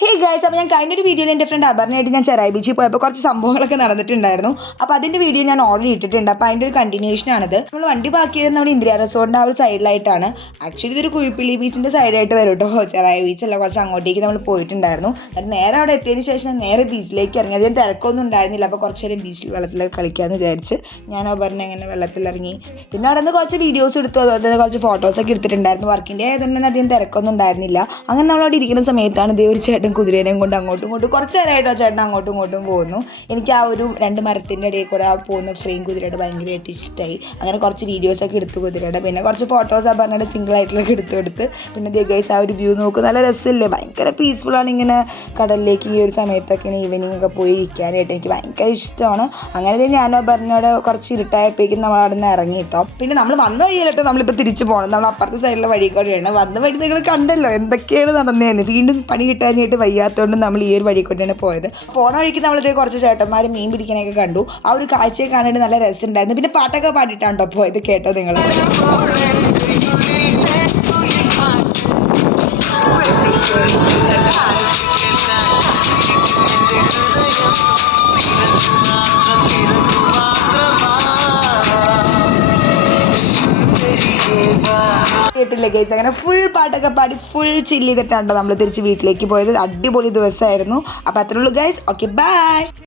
Hey guys, അപ്പോൾ ഞാൻ കഴിഞ്ഞൊരു വീഡിയോയിൽ എൻ്റെ ഫ്രണ്ട് അപർണയായിട്ട് ഞാൻ ചെറായി ബീച്ചിൽ പോയപ്പോൾ കുറച്ച് സംഭവങ്ങളൊക്കെ നടന്നിട്ടുണ്ടായിരുന്നു. അപ്പോൾ അതിൻ്റെ വീഡിയോ ഞാൻ ഓൾറെഡി ഇട്ടിട്ടുണ്ട്. അപ്പോൾ അതിൻ്റെ ഒരു കണ്ടിന്യൂഷനാണിത്. നമ്മൾ വണ്ടി പാർക്ക് ചെയ്തത് നമ്മുടെ ഇന്ദിര റിസോർട്ടിൻ്റെ ആ ഒരു സൈഡിലായിട്ടാണ്. ആക്ച്വലി ഇതൊരു കുഴിപ്പിള്ളി ബീച്ചിൻ്റെ സൈഡായിട്ട് വരും കേട്ടോ. ചെറായി ബീച്ചല്ല, കുറച്ച് അങ്ങോട്ടേക്ക് നമ്മൾ പോയിട്ടുണ്ടായിരുന്നു. അത് നേരെ അവിടെ എത്തിയതിന് ശേഷം ഞാൻ നേരെ ബീച്ചിലേക്ക് ഇറങ്ങി. അതിന് തിരക്കൊന്നും ഉണ്ടായിരുന്നില്ല. അപ്പോൾ കുറച്ച് നേരം ബീച്ചിൽ വെള്ളത്തിലൊക്കെ കളിക്കാമെന്ന് വിചാരിച്ച് ഞാൻ അപർണ ഇങ്ങനെ വെള്ളത്തിലിറങ്ങി. പിന്നെ അവിടെ നിന്ന് കുറച്ച് വീഡിയോസ് എടുത്തു, അതുപോലെ കുറച്ച് ഫോട്ടോസൊക്കെ എടുത്തിട്ടുണ്ടായിരുന്നു. വർക്കിൻ്റെ ആയതുകൊണ്ട് തന്നെ അധികം തിരക്കൊന്നും ഉണ്ടായിരുന്നില്ല. അങ്ങനെ നമ്മളവിടെ ഇരിക്കുന്ന സമയത്താണ് ഇതേ ഒരു ചേട്ടൻ കുതിരേനെയും കൊണ്ട് അങ്ങോട്ടും ഇങ്ങോട്ടും കുറച്ച് നേരമായിട്ടോ ചേട്ടൻ അങ്ങോട്ടും ഇങ്ങോട്ടും പോകുന്നു. എനിക്ക് ആ ഒരു രണ്ട് മരത്തിൻ്റെ ഇടയിൽ കൂടെ ആ പോകുന്ന ഫ്രെയിം കുതിരയുടെ ഭയങ്കരമായിട്ട് ഇഷ്ടമായി. അങ്ങനെ കുറച്ച് വീഡിയോസൊക്കെ എടുത്തു കുതിരയുടെ, പിന്നെ കുറച്ച് ഫോട്ടോസ് ആ പറഞ്ഞിട്ട് സിംഗിൾ ആയിട്ടുള്ളൊക്കെ എടുത്ത് പിന്നെ ഗൈസ് ആ ഒരു വ്യൂ നോക്കും, നല്ല രസമില്ലേ, ഭയങ്കര പീസ്ഫുള്ളാണ്. ഇങ്ങനെ കടലിലേക്ക് ഈ ഒരു സമയത്തൊക്കെ ഇങ്ങനെ ഈവനിങ് ഒക്കെ പോയി ഇരിക്കാനായിട്ട് എനിക്ക് ഭയങ്കര ഇഷ്ടമാണ്. അങ്ങനെ ഞാനോ പറഞ്ഞോടെ കുറച്ച് ഇരുട്ടായപ്പോഴേക്കും നമ്മൾ അവിടെ നിന്ന് ഇറങ്ങി കേട്ടോ. പിന്നെ നമ്മൾ വന്ന വഴിയല്ലോ നമ്മളിപ്പോൾ തിരിച്ചു പോകണം. നമ്മൾ അപ്പുറത്തെ സൈഡിലെ വഴി കൂടെയാണ് വന്ന വഴി. നിങ്ങൾ കണ്ടല്ലോ എന്തൊക്കെയാണ് നടന്നതെന്ന്. വീണ്ടും പണി കിട്ടാനായിട്ട് വയ്യാത്തതുകൊണ്ട് നമ്മൾ ഈ ഒരു വഴി കൊണ്ടാണ് പോയത്. പോണ വഴിക്ക് നമ്മളിത് കുറച്ച് ചേട്ടന്മാർ മീൻ പിടിക്കാനൊക്കെ കണ്ടു. ആ ഒരു കാഴ്ചയെ കാണാനായിട്ട് നല്ല രസമുണ്ടായിരുന്നു. പിന്നെ പാട്ടൊക്കെ പാടിയിട്ടാണോ പോയത്, കേട്ടോ നിങ്ങൾ. കേട്ടില്ലേ ഗൈസ്, അങ്ങനെ ഫുൾ പാട്ടൊക്കെ പാടി ഫുൾ ചില്ല് ചെയ്തിട്ടാണോ നമ്മൾ തിരിച്ച് വീട്ടിലേക്ക് പോയത്. അടിപൊളി ദിവസമായിരുന്നു. അപ്പോൾ അത്രേ ഉള്ളൂ ഗൈസ്. Okay, by.